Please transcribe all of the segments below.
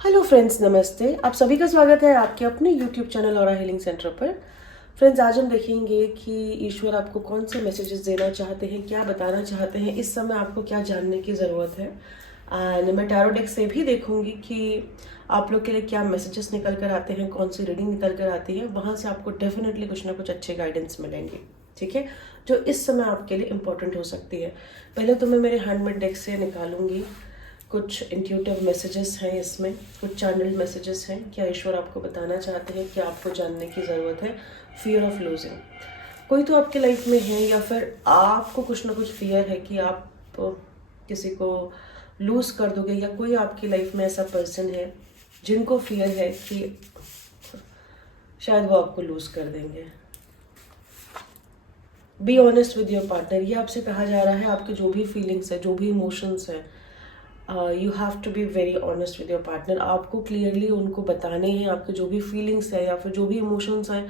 Hello friends, नमस्ते। आप सभी का स्वागत है आपके अपने यूट्यूब चैनल और हीलिंग सेंटर पर। फ्रेंड्स, आज हम देखेंगे कि ईश्वर आपको कौन से मैसेजेस देना चाहते हैं, क्या बताना चाहते हैं, इस समय आपको क्या जानने की ज़रूरत है। एंड मैं टैरो डेक से भी देखूंगी कि आप लोग के लिए क्या मैसेजेस निकल कर आते हैं, कौन सी रीडिंग निकल कर आती है। वहाँ से आपको डेफिनेटली कुछ ना कुछ अच्छे गाइडेंस मिलेंगे, ठीक है, जो इस समय आपके लिए इम्पोर्टेंट हो सकती है। पहले तो मैं मेरे हैंडमेड डेक से निकालूंगी। कुछ इंट्यूटिव मैसेजेस हैं इसमें, कुछ चैनल मैसेजेस हैं। क्या ईश्वर आपको बताना चाहते हैं, क्या आपको जानने की ज़रूरत है। फियर ऑफ लूजिंग कोई तो आपके लाइफ में है, या फिर आपको कुछ ना कुछ फियर है कि आप किसी को लूज़ कर दोगे, या कोई आपकी लाइफ में ऐसा पर्सन है जिनको फियर है कि शायद वो आपको लूज़ कर देंगे। Be honest with your partner, ये आपसे कहा जा रहा है। आपके जो भी फीलिंग्स है, जो भी इमोशंस हैं, you have to be very honest with your partner. आपको क्लियरली उनको बताने हैं आपके जो भी फीलिंग्स है या फिर जो भी इमोशंस हैं,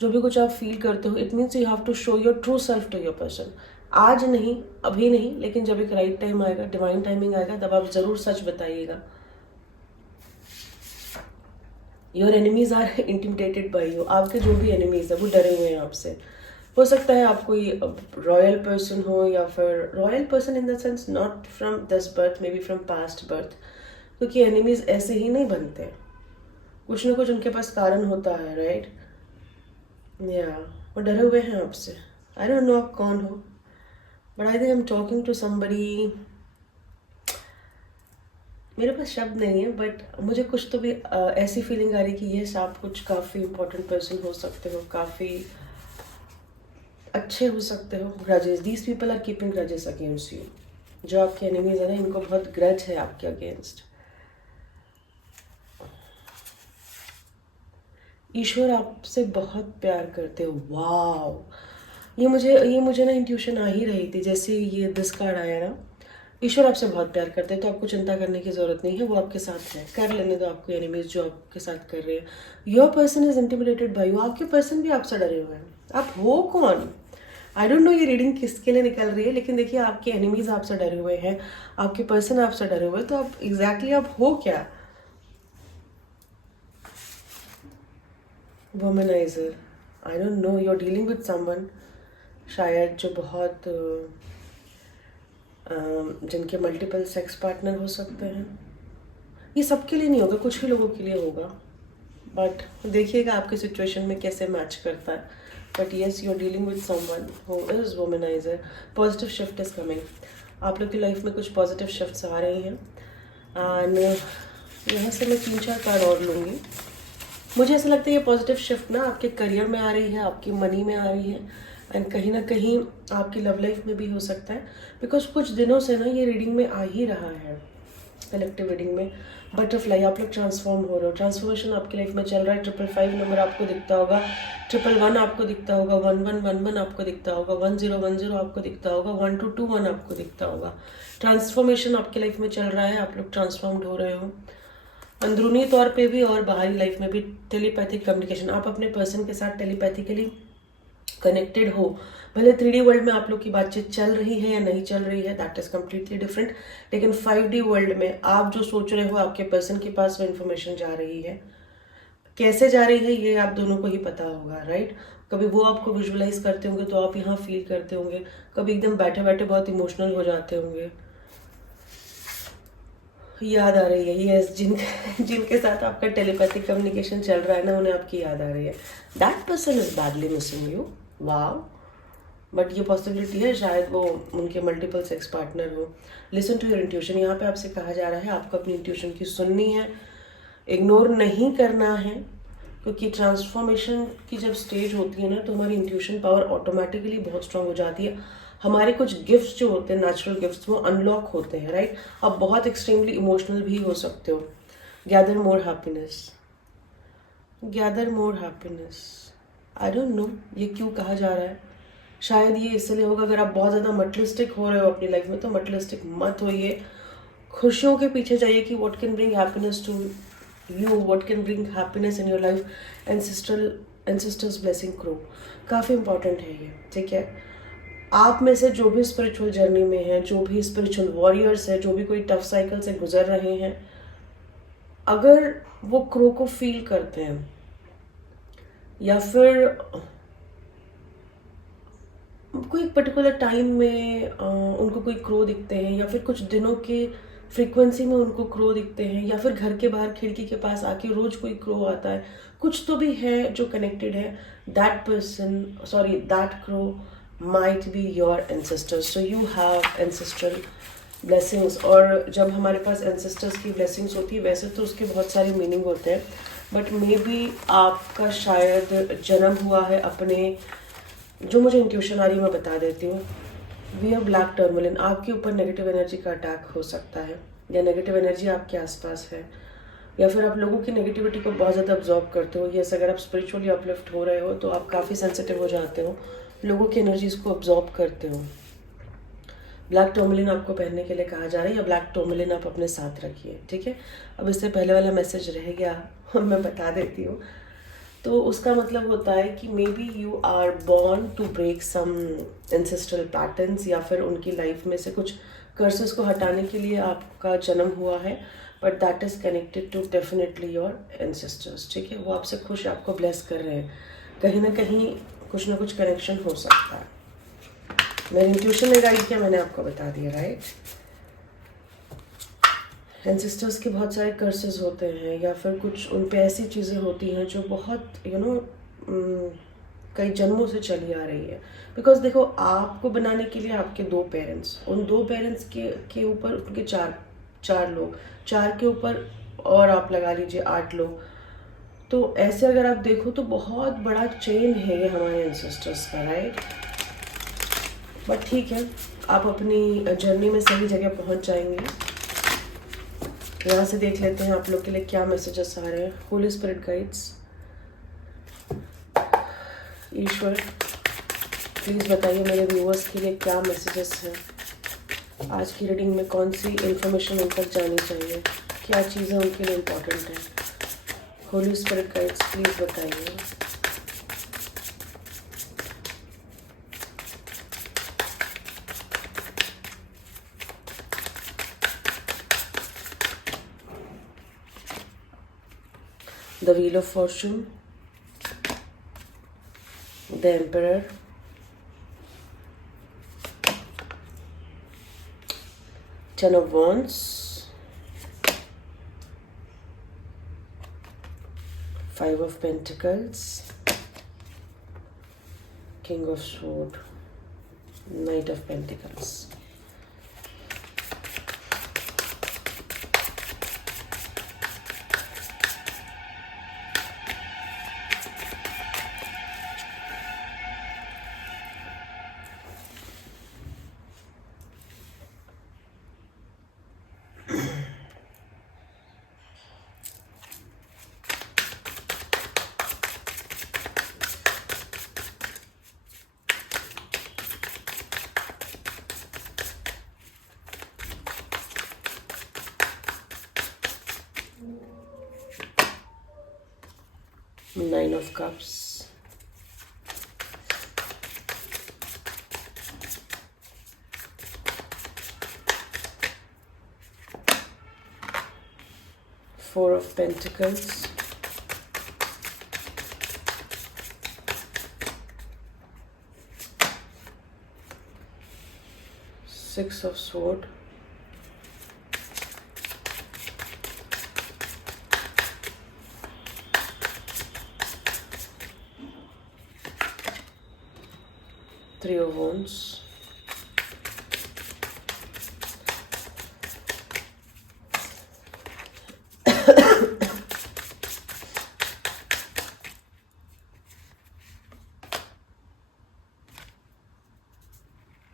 जो भी कुछ आप फील करते हो। It means you have to show your true self to your person. आज नहीं, अभी नहीं, लेकिन जब एक राइट टाइम आएगा, डिवाइन टाइमिंग आएगा, तब आप ज़रूर सच बताइएगा। Your enemies are intimidated by you. आपके जो भी एनिमीज है वो डरे हुए हैं आपसे। हो सकता है आप कोई रॉयल पर्सन हो, या फिर royal person in the sense not from this birth, may be from past birth, क्योंकि एनिमीज ऐसे ही नहीं बनते। कुछ ना कुछ उनके पास कारण होता है, राइट। या वो डरे हुए हैं आपसे। आई डोंट नो आप कौन हो, but I think I am talking to somebody. मेरे पास शब्द नहीं है, बट मुझे कुछ तो भी ऐसी फीलिंग आ रही कि ये आप कुछ काफ़ी इंपॉर्टेंट पर्सन हो सकते हो, काफ़ी अच्छे हो सकते हो। Grudges, these people are keeping grudges against you. जो आपके एनिमीज है ना, इनको बहुत ग्रज है आपके अगेंस्ट। ईश्वर आपसे बहुत प्यार करते हो। वाव, ये मुझे ना इंट्यूशन आ ही रही थी जैसे ये दिस कार्ड आया ना। ईश्वर आपसे बहुत प्यार करते हैं, तो आपको चिंता करने की जरूरत नहीं है। वो आपके साथ है, कर लेने दो आपको एनिमीज जो आपके साथ कर रहे हैं। Your person is intimidated bye you. आपके पर्सन भी आपसे डरे हुए हैं। आप हो कौन? आई डोंट नो ये रीडिंग किसके लिए निकल रही है, लेकिन देखिए आपके एनिमीज आपसे डरे हुए हैं, आपके पर्सन आपसे डरे हुए हैं, तो आप एग्जैक्टली आप हो क्या? Womaniser, I don't know, you are dealing with someone शायद जो बहुत जिनके मल्टीपल सेक्स पार्टनर हो सकते हैं। ये सबके लिए नहीं होगा, कुछ ही लोगों के लिए होगा, बट देखिएगा आपके सिचुएशन में कैसे मैच करता है। But yes, you are dealing with someone who is womaniser. Positive shift is coming. आप लोग की लाइफ में कुछ पॉजिटिव शिफ्ट्स आ रही हैं। एंड यहाँ से मैं 3-4 कार्ड और लूँगी। मुझे ऐसा लगता है ये पॉजिटिव शिफ्ट ना आपके करियर में आ रही है, आपकी मनी में आ रही है, एंड कहीं ना कहीं आपकी लव लाइफ में भी हो सकता है। बिकॉज कुछ दिनों से ना ये रीडिंग में आ ही रहा है, कलेक्टिव रीडिंग में। बटरफ्लाई, आप लोग ट्रांसफॉर्म हो रहे हो, ट्रांसफॉर्मेशन आपकी लाइफ में चल रहा है। 555 नंबर आपको दिखता होगा, 111 आपको दिखता होगा, 1111 आपको दिखता होगा, 1010 आपको दिखता होगा, 1221 आपको दिखता होगा। ट्रांसफॉर्मेशन आपकी लाइफ में चल रहा है, आप लोग ट्रांसफॉर्म्ड हो रहे हो अंदरूनी तौर पे भी और बाहरी लाइफ में भी। टेलीपैथिक कम्युनिकेशन, आप अपने पर्सन के साथ टेलीपैथिकली कनेक्टेड हो। भले 3D वर्ल्ड में आप लोग की बातचीत चल रही है या नहीं चल रही है, दैट इज कम्प्लीटली डिफरेंट, लेकिन 5D वर्ल्ड में आप जो सोच रहे हो आपके पर्सन के पास वो इन्फॉर्मेशन जा रही है। कैसे जा रही है ये आप दोनों को ही पता होगा, राइट। कभी वो आपको विजुअलाइज करते होंगे तो आप यहाँ फील करते होंगे, कभी एकदम बैठे बैठे बहुत इमोशनल हो जाते होंगे। याद आ रही है, यस, जिनके साथ आपका टेलीपैथिक कम्युनिकेशन चल रहा है ना, उन्हें आपकी याद आ रही है। That person is badly missing you. Wow, but ये पॉसिबिलिटी है शायद वो उनके मल्टीपल सेक्स पार्टनर हो। लिसन टू योर इंट्यूशन, यहाँ पे आपसे कहा जा रहा है आपको अपनी इंट्यूशन की सुननी है, इग्नोर नहीं करना है। क्योंकि ट्रांसफॉर्मेशन की जब स्टेज होती है ना, तो हमारी इंट्यूशन पावर ऑटोमेटिकली बहुत स्ट्रांग हो जाती है। हमारे कुछ गिफ्ट्स जो होते हैं, नेचुरल गिफ्ट्स, वो अनलॉक होते हैं, राइट। आप बहुत एक्सट्रीमली इमोशनल भी हो सकते हो। Gather more happiness, gather more happiness. I don't no ये क्यों कहा जा रहा है। शायद ये इसलिए होगा, अगर आप बहुत ज़्यादा मटलिस्टिक हो रहे हो अपनी लाइफ में, तो मटलिस्टिक मत होइए। खुशियों के पीछे जाइए कि what can bring happiness to you, what can bring happiness in your life. Ancestors blessing crow, काफ़ी इंपॉर्टेंट है ये, ठीक है। आप में से जो भी स्पिरिचुअल जर्नी में हैं, जो भी स्पिरिचुअल वॉरियर्स हैं, जो भी कोई टफ साइकिल से गुजर रहे हैं, अगर वो क्रो को फील करते हैं या फिर कोई पर्टिकुलर टाइम में उनको कोई क्रो दिखते हैं या फिर कुछ दिनों के फ्रीक्वेंसी में उनको क्रो दिखते हैं या फिर घर के बाहर खिड़की के पास आके रोज कोई क्रो आता है, कुछ तो भी है जो कनेक्टेड है, that person sorry that crow might be your ancestors. So you have ancestral blessings. और जब हमारे पास एंसेस्टर्स की ब्लेसिंग्स होती है वैसे तो उसके बहुत सारे मीनिंग होते हैं, बट मे बी आपका शायद जन्म हुआ है अपने, जो मुझे इंट्यूशन आ रही है मैं बता देती हूँ. We are black tourmaline. आपके ऊपर नेगेटिव एनर्जी का अटैक हो सकता है या नेगेटिव एनर्जी आपके आसपास है या फिर आप लोगों की नेगेटिविटी को बहुत ज़्यादा ऑब्जॉर्व करते हो. यस, अगर आप स्पिरिचुअली अपलिफ्ट हो रहे हो तो आप काफ़ी सेंसिटिव हो जाते हो, लोगों की एनर्जीज को ऑब्जॉर्व करते हो. ब्लैक टर्मोलिन आपको पहनने के लिए कहा जा रहा है या ब्लैक टर्मोलिन आप अपने साथ रखिए. ठीक है, अब इससे पहले वाला मैसेज रह गया मैं बता देती हूँ. तो उसका मतलब होता है कि maybe you are born to break some ancestral patterns या फिर उनकी लाइफ में से कुछ कर्सेस को हटाने के लिए आपका जन्म हुआ है, but that is connected to definitely your ancestors. ठीक है, वो आपसे खुश, आपको ब्लेस कर रहे हैं. कहीं ना कहीं कुछ ना कुछ कनेक्शन हो सकता है. मेरी इंट्यूशन ने गाइड किया, मैंने आपको बता दिया. राइट, एंसेस्टर्स के बहुत सारे कर्सेस होते हैं या फिर कुछ उन पे ऐसी चीज़ें होती हैं जो बहुत कई जन्मों से चली आ रही है. बिकॉज देखो, आपको बनाने के लिए आपके 2 पेरेंट्स, उन 2 पेरेंट्स के ऊपर उनके चार लोग, 4 के ऊपर और आप लगा लीजिए 8 लोग. तो ऐसे अगर आप देखो तो बहुत बड़ा चेन है ये हमारे एंसेस्टर्स का. राइट, बट ठीक है, आप अपनी जर्नी में सही जगह पहुंच जाएंगे. यहाँ से देख लेते हैं आप लोग के लिए क्या मैसेजेस आ रहे हैं. Holi spirit guides, Ishwar please बताइए मेरे व्यूअर्स के लिए क्या मैसेजेस हैं. आज की रीडिंग में कौन सी इन्फॉर्मेशन उन तक जानी चाहिए, क्या चीज़ें उनके लिए इम्पोर्टेंट हैं. होली स्पिरिट गाइड्स प्लीज़ बताइए. The Wheel of Fortune, the Emperor, Ten of Wands, Five of Pentacles, King of Swords, Knight of Pentacles. Nine of Cups, Four of Pentacles, Six of Swords, Three of Wands,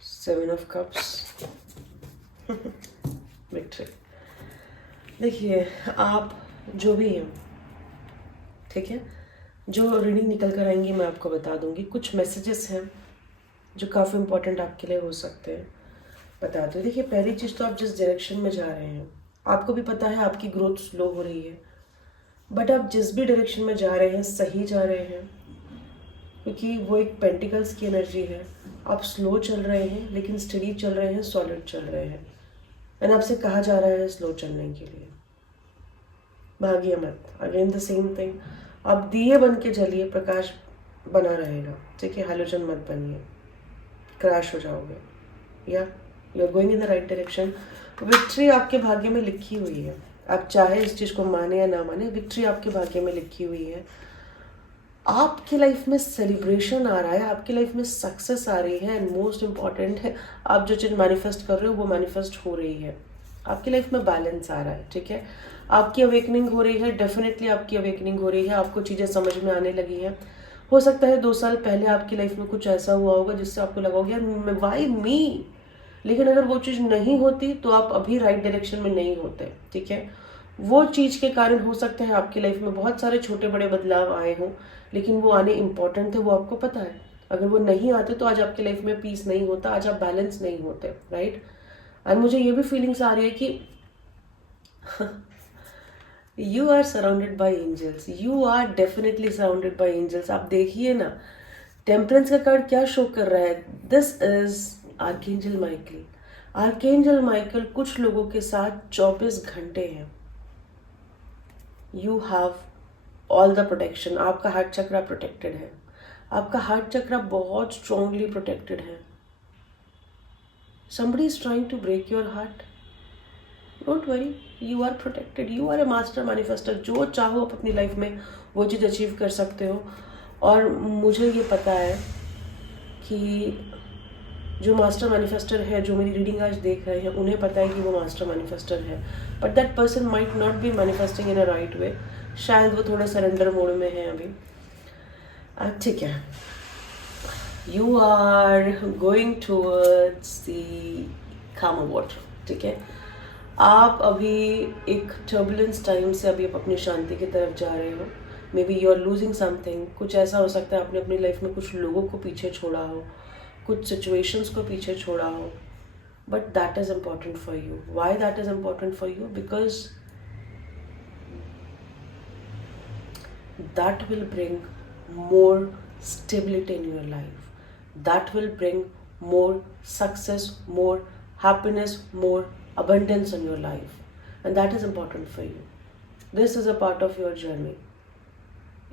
Seven of Cups, victory. देखिए, आप जो भी हैं, ठीक है, जो reading निकल कर आएंगी मैं आपको बता दूंगी. कुछ मैसेजेस हैं जो काफ़ी इंपॉर्टेंट आपके लिए हो सकते हैं. बता दो. देखिए, पहली चीज़ तो आप जिस डायरेक्शन में जा रहे हैं, आपको भी पता है आपकी ग्रोथ स्लो हो रही है, बट आप जिस भी डायरेक्शन में जा रहे हैं सही जा रहे हैं, क्योंकि वो एक पेंटिकल्स की एनर्जी है. आप स्लो चल रहे हैं लेकिन स्टडी चल रहे हैं, सॉलिड चल रहे हैं, एंड आपसे कहा जा रहा है स्लो चलने के लिए. भागिए मत, अगेन द सेम थिंग। आप दिए बन के जलिए, प्रकाश बना रहेगा, ठीक है। हैलोजन मत बनिए, क्रैश हो जाओगे। या you are going in the right direction. Victory आपके भाग्य में लिखी हुई है, आप चाहे इस चीज़ को माने या ना माने, विक्ट्री आपके भाग्य में लिखी हुई है। आपकी लाइफ में सेलिब्रेशन आ रहा है, आपकी लाइफ में सक्सेस आ रही है, एंड मोस्ट इम्पॉर्टेंट है, आप जो चीज़ मैनिफेस्ट कर रहे हो वो मैनिफेस्ट हो रही है। आपकी लाइफ में बैलेंस आ रहा है, ठीक है। आपकी अवेकनिंग हो रही है, डेफिनेटली आपकी अवेकनिंग हो रही है, आपको चीज़ें समझ में आने लगी हैं। हो सकता है 2 साल पहले आपकी लाइफ में कुछ ऐसा हुआ होगा जिससे आपको लगा होगा यार वाई मी, लेकिन अगर वो चीज़ नहीं होती तो आप अभी राइट डायरेक्शन में नहीं होते, ठीक है। वो चीज़ के कारण हो सकता है आपकी लाइफ में बहुत सारे छोटे बड़े बदलाव आए हों, लेकिन वो आने इम्पॉर्टेंट थे, वो आपको पता है। अगर वो नहीं आते तो आज आपकी लाइफ में पीस नहीं होता, आज आप बैलेंस नहीं होते, राइट। एंड मुझे ये भी फीलिंग्स आ रही है कि you are surrounded by angels, you are definitely surrounded by angels. आप देखिए ना, टेम्परेंस का कार्ड क्या शो कर रहा है, this is archangel Michael. Archangel Michael कुछ लोगों के साथ 24 घंटे हैं। You have all the protection, आपका हार्ट चक्रा प्रोटेक्टेड है, आपका हार्ट चक्रा बहुत स्ट्रांगली प्रोटेक्टेड है। somebody is trying to break your heart, don't worry, you are protected, you are a master manifester। जो चाहो आप अपनी लाइफ में वो चीज़ अचीव कर सकते हो। और मुझे ये पता है कि जो मास्टर मैनिफेस्टर है, जो मेरी रीडिंग आज देख रहे हैं, उन्हें पता है कि वो मास्टर मैनिफेस्टर है, but that person might not be manifesting in a right way. शायद वो थोड़ा सरेंडर मोड में है अभी, ठीक है। You are going towards the calmer water, ठीक है। आप अभी एक टर्बुलेंस टाइम से अभी आप अपनी शांति की तरफ जा रहे हो। Maybe you are losing something, कुछ ऐसा हो सकता है आपने अपनी लाइफ में कुछ लोगों को पीछे छोड़ा हो, कुछ सिचुएशंस को पीछे छोड़ा हो, but that is important for you. Why that is important for you? Because that will bring more stability in your life, that will bring more success, more happiness, more abundance in your life, and that is important for you. This is a part of your journey.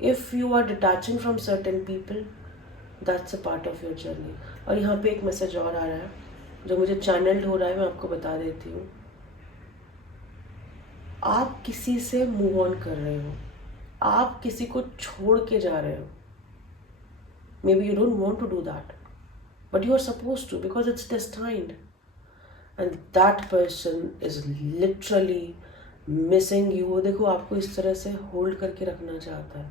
If you are detaching from certain people, that's a part of your journey. और यहाँ पे एक message और आ रहा है जो मुझे channelled हो रहा है, मैं आपको बता देती हूँ। आप किसी से मूव ऑन कर रहे हो, आप किसी को छोड़ के जा रहे हो। Maybe you don't want to do that, but you are suppose to, because it's destined, and that person is literally missing you. वो देखो आपको इस तरह से होल्ड करके रखना चाहता है।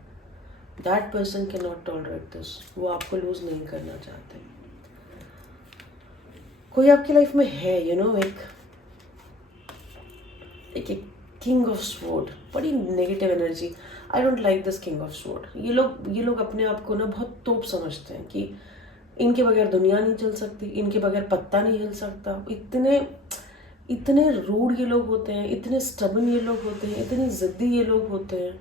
That person can not tolerate this, वो आपको लूज नहीं करना चाहते। कोई आपकी लाइफ में है, यू नो, एक किंग ऑफ स्वॉर्ड, बड़ी negative energy. I don't like this king of sword. ये लोग अपने आप को ना बहुत तोप समझते हैं कि इनके बगैर दुनिया नहीं चल सकती, इनके बगैर पत्ता नहीं हिल सकता। इतने रूड ये लोग होते हैं, इतने स्टबन ये लोग होते हैं, इतने ज़िद्दी ये लोग होते हैं।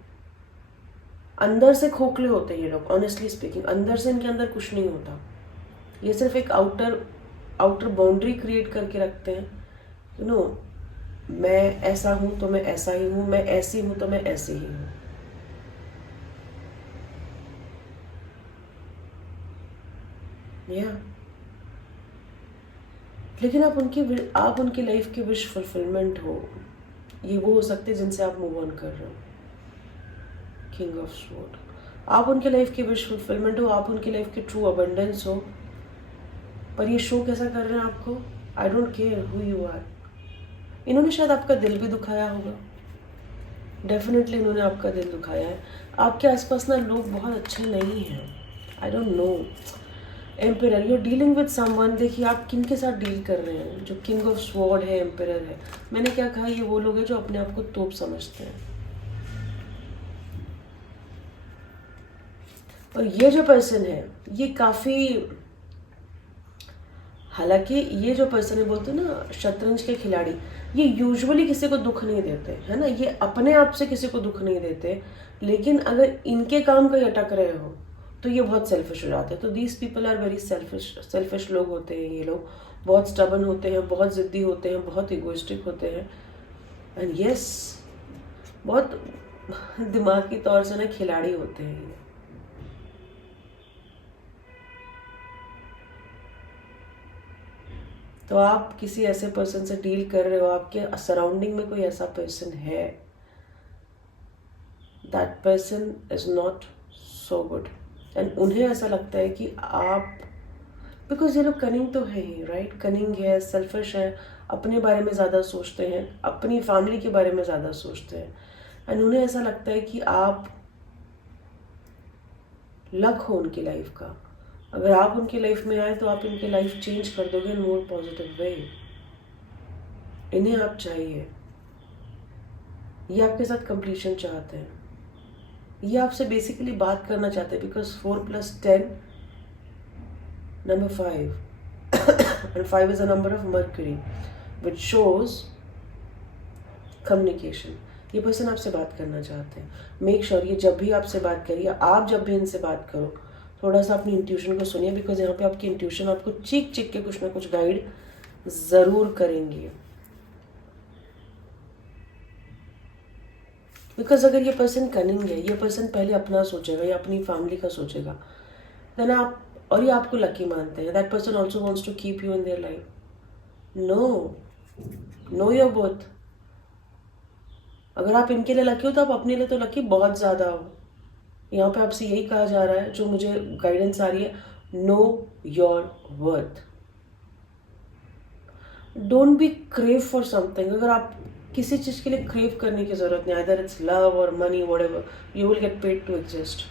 अंदर से खोखले होते हैं ये लोग, ऑनेस्टली स्पीकिंग। अंदर से इनके अंदर कुछ नहीं होता। ये सिर्फ एक आउटर बाउंड्री क्रिएट करके रखते हैं, यू नो, मैं ऐसा हूँ तो मैं ऐसा ही हूँ, मैं ऐसी हूँ तो मैं ऐसी ही हूँ। लेकिन आप उनकी लाइफ के विश फुलफिलमेंट हो। ये वो हो सकते हैं जिनसे आप मूव ऑन कर रहे हो। किंग ऑफ स्वॉर्ड, आप उनके लाइफ के विश फुलफिलमेंट हो, आप उनकी लाइफ के ट्रू अबंडेंस हो। पर ये शो कैसा कर रहे हैं आपको? I don't care who you are. इन्होंने शायद आपका दिल भी दुखाया होगा, डेफिनेटली इन्होंने आपका दिल दुखाया है। आपके आसपास ना लोग बहुत अच्छे नहीं हैं, I don't know. Emperor, you are dealing with someone. देखिए आप किन के साथ डील कर रहे हैं। जो किंग ऑफ स्वॉर्ड है, एम्पेरर है, मैंने क्या कहा, ये वो लोग हैं जो अपने आप को तोप समझते हैं। और ये जो पर्सन है ये काफ़ी, हालांकि ये जो पर्सन है, बोलते हैं ना शतरंज के खिलाड़ी, ये यूजुअली किसी को दुख नहीं देते, है ना, ये अपने आप से किसी को दुख नहीं देते। लेकिन अगर इनके काम कहीं अटक रहे हो तो ये बहुत सेल्फिश हो जाते हैं। तो these people are very selfish लोग होते हैं। ये लोग बहुत स्टबन होते हैं, बहुत ज़िद्दी होते हैं, बहुत इगोइस्टिक होते हैं। एंड यस, बहुत दिमागी तौर से ना खिलाड़ी होते हैं ये। तो आप किसी ऐसे पर्सन से डील कर रहे हो, आपके सराउंडिंग में कोई ऐसा पर्सन है, that person is not so good, and उन्हें ऐसा लगता है कि आप, बिकॉज ये लोग कनिंग तो है ही, राइट, कनिंग है, सेल्फिश है, अपने बारे में ज़्यादा सोचते हैं, अपनी फैमिली के बारे में ज़्यादा सोचते हैं, एंड उन्हें ऐसा लगता है कि आप लक हो उनकी लाइफ का। अगर आप उनकी लाइफ में आए तो आप इनकी लाइफ चेंज कर दोगे इन मोर पॉजिटिव वे। इन्हें आप चाहिए, ये आपके साथ कंप्लीशन चाहते हैं, ये आपसे बेसिकली बात करना चाहते हैं, because 4+10 number 5 and 5 is a number of Mercury which shows communication। ये पर्सन आपसे बात करना चाहते हैं। मेक श्योर ये जब भी आपसे बात करिए, आप जब भी इनसे बात करो, थोड़ा सा अपनी इंट्यूशन को सुनिए, बिकॉज यहाँ पे आपकी इंट्यूशन आपको चीख चीख के कुछ ना कुछ गाइड ज़रूर करेंगी। बिकॉज अगर ये पर्सन कनिंग है, ये पर्सन पहले अपना सोचेगा या अपनी फैमिली का सोचेगा, देन आप, और ये आपको लकी मानते हैं, that person also wants to keep you in their life. Know your both. अगर आप इनके लिए लकी हो तो आप अपने लिए तो लकी बहुत ज़्यादा हो। यहाँ पे आपसे यही कहा जा रहा है, जो मुझे गाइडेंस आ रही है, know your worth. Don't be crave for something. अगर आप किसी चीज़ के लिए क्रेव करने की ज़रूरत नहीं, आइदर इट्स लव और money, whatever, you will get paid to exist.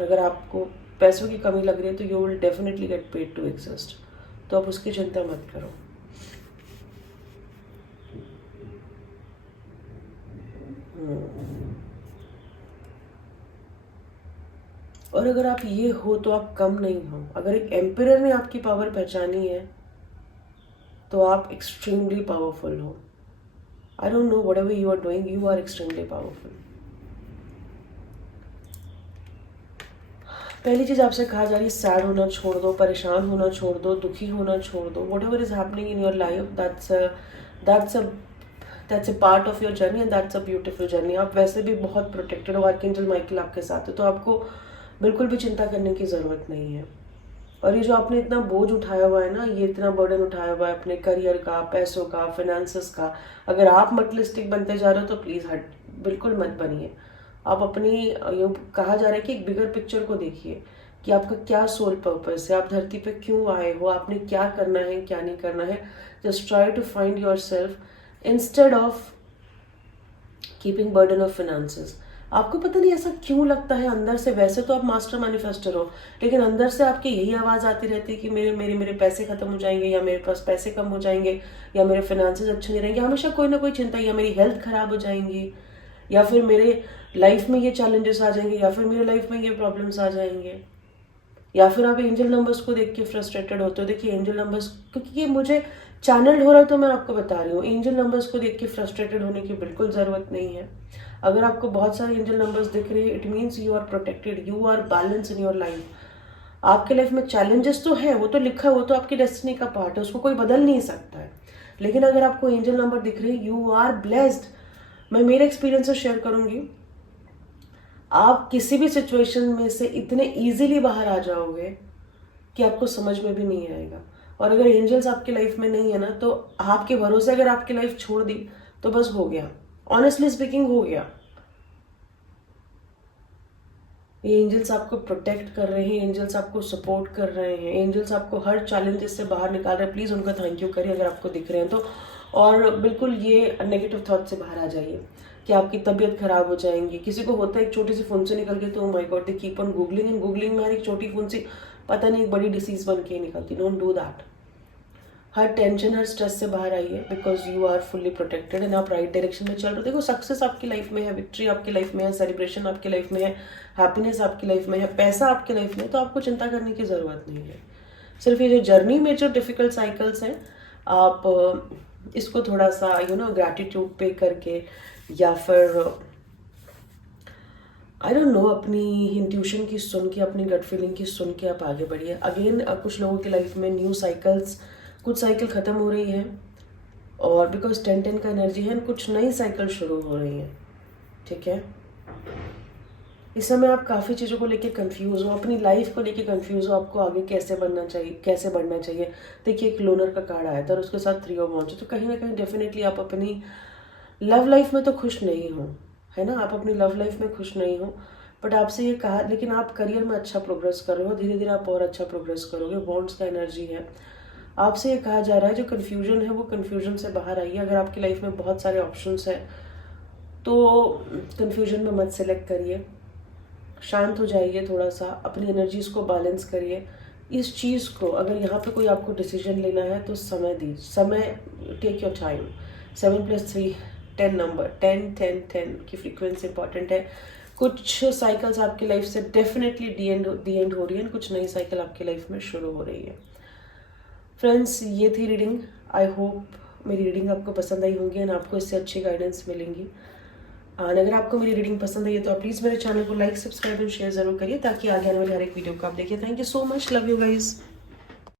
अगर आपको पैसों की कमी लग रही है तो you will definitely get paid to exist, तो आप उसकी चिंता मत करो। और अगर आप ये हो तो आप कम नहीं हो। अगर एक एम्परर ने आपकी पावर पहचानी है तो आप एक्सट्रीमली पावरफुल हो। I don't know, whatever you are doing, you are extremely powerful. पहली चीज़ आपसे कहा जा रही है, सैड होना छोड़ दो, परेशान होना छोड़ दो, दुखी होना छोड़ दो। Whatever is happening in your life, that's a part of your journey and that's a beautiful journey. आप वैसे भी बहुत प्रोटेक्टेड हो, आर्कएंजल माइकल आपके साथ है, तो आपको बिल्कुल भी चिंता करने की ज़रूरत नहीं है। और ये जो आपने इतना बोझ उठाया हुआ है ना, ये इतना बर्डन उठाया हुआ है अपने करियर का, पैसों का, फाइनेंसेस का, अगर आप मटेरियलिस्टिक बनते जा रहे हो तो प्लीज़ बिल्कुल मत बनिए। आप अपनी, ये कहा जा रहा है कि एक बिगर पिक्चर को देखिए कि आपका क्या सोल पर्पस है, आप धरती पे क्यों आए हो, आपने क्या करना है, क्या नहीं करना है। Just try to find yourself instead of keeping burden of finances. आपको पता नहीं ऐसा क्यों लगता है अंदर से, वैसे तो आप मास्टर मैनिफेस्टर हो, लेकिन अंदर से आपकी यही आवाज़ आती रहती है कि मेरे पैसे खत्म हो जाएंगे, या मेरे पास पैसे कम हो जाएंगे, या मेरे फाइनेंसेस अच्छे नहीं रहेंगे। हमेशा कोई ना कोई चिंता, या मेरी हेल्थ खराब हो जाएंगी, या फिर मेरे लाइफ में ये चैलेंजेस आ जाएंगे, या फिर मेरे लाइफ में ये प्रॉब्लम्स आ जाएंगे। या फिर आप एंजल नंबर्स को देख के फ्रस्ट्रेटेड होते हो। देखिए एंजल नंबर्स, क्योंकि ये मुझे चैनल्ड हो रहा है तो मैं आपको बता रही हूँ, एंजल नंबर्स को देख के फ्रस्ट्रेटेड होने की बिल्कुल ज़रूरत नहीं है। अगर आपको बहुत सारे एंजल नंबर्स दिख रहे हैं, it means you are protected, you are balance in your life. आपके लाइफ में चैलेंजेस तो है, वो तो लिखा है, वो तो आपकी डेस्टिनी का पार्ट है, उसको कोई बदल नहीं सकता है। लेकिन अगर आपको एंजल नंबर दिख रहे हैं, यू आर ब्लेस्ड। मैं मेरे एक्सपीरियंसेस शेयर करूंगी, आप किसी भी सिचुएशन में से इतने इजीली बाहर आ जाओगे कि आपको समझ में भी नहीं आएगा। और अगर एंजल्स आपकी लाइफ में नहीं है ना, तो आपके भरोसे अगर आपकी लाइफ छोड़ दी तो बस हो गया, ऑनेस्टली स्पीकिंग हो गया। ये एंजल्स आपको प्रोटेक्ट कर रहे हैं, एंजल्स आपको सपोर्ट कर रहे हैं, एंजल्स आपको हर चैलेंजेस से बाहर निकाल रहे हैं। प्लीज़ उनका थैंक यू करिए अगर आपको दिख रहे हैं तो। और बिल्कुल ये नेगेटिव थॉट से बाहर आ जाइए कि आपकी तबीयत खराब हो जाएंगी। किसी को होता है एक छोटी सी फुंसी निकल गई तो oh my God, they keep on googling and googling में हर एक छोटी फुंसी पता नहीं एक बड़ी डिसीज बन के निकलती। Don't do that. हर टेंशन, हर स्ट्रेस से बाहर आइए, because you are fully protected and आप राइट डायरेक्शन में चल रहे हो। देखो सक्सेस आपकी लाइफ में है, विक्ट्री आपकी लाइफ में है, सेलिब्रेशन आपकी लाइफ में है, हैप्पीनेस आपकी लाइफ में है, पैसा आपकी लाइफ में है, तो आपको चिंता करने की ज़रूरत नहीं है। सिर्फ ये जो जर्नी में जो डिफ़िकल्ट साइकिल्स हैं, आप इसको थोड़ा सा ग्रैटिट्यूड पे करके, या फिर आई डोंट नो, अपनी इंट्यूशन की सुन के, अपनी गट फीलिंग की सुन के आप आगे बढ़िए। अगेन कुछ लोगों की लाइफ में न्यू साइकिल्स, कुछ साइकिल ख़त्म हो रही है, और बिकॉज 10-10 का एनर्जी है, कुछ नई साइकिल शुरू हो रही है। ठीक है। इस समय आप काफ़ी चीज़ों को लेके कंफ्यूज हो, अपनी लाइफ को लेके कंफ्यूज हो, आपको आगे कैसे बनना चाहिए, कैसे बढ़ना चाहिए। देखिए एक लोनर का कार्ड आया था और उसके साथ 3 ऑफ वांड्स, तो कहीं ना कहीं डेफिनेटली आप अपनी लव लाइफ में तो खुश नहीं हो, है ना, आप अपनी लव लाइफ में खुश नहीं हो। बट आपसे ये कहा, लेकिन आप करियर में अच्छा प्रोग्रेस कर रहे हो, धीरे धीरे आप और अच्छा प्रोग्रेस करोगे। वॉन्ड्स का एनर्जी है। आपसे ये कहा जा रहा है जो कन्फ्यूजन है वो कन्फ्यूजन से बाहर आइए। अगर आपकी लाइफ में बहुत सारे ऑप्शंस हैं तो कन्फ्यूजन में मत सेलेक्ट करिए, शांत हो जाइए, थोड़ा सा अपनी एनर्जीज को बैलेंस करिए। इस चीज़ को, अगर यहाँ पे कोई आपको डिसीजन लेना है तो समय दीजिए, समय, टेक योर टाइम। 7+3 10 नंबर, 10 की फ्रीक्वेंसी इंपॉर्टेंट है। कुछ साइकिल्स आपकी लाइफ से डेफिनेटली दी एंड हो रही है, कुछ नई साइकिल आपकी लाइफ में शुरू हो रही है। फ्रेंड्स, ये थी रीडिंग। आई होप मेरी रीडिंग आपको पसंद आई होंगी एंड आपको इससे अच्छी गाइडेंस मिलेंगी। और अगर आपको मेरी रीडिंग पसंद आई है तो आप प्लीज़ मेरे चैनल को लाइक, सब्सक्राइब एंड शेयर ज़रूर करिए ताकि आगे आने वाली हर एक वीडियो को आप देखिए। Thank you so much, love you guys.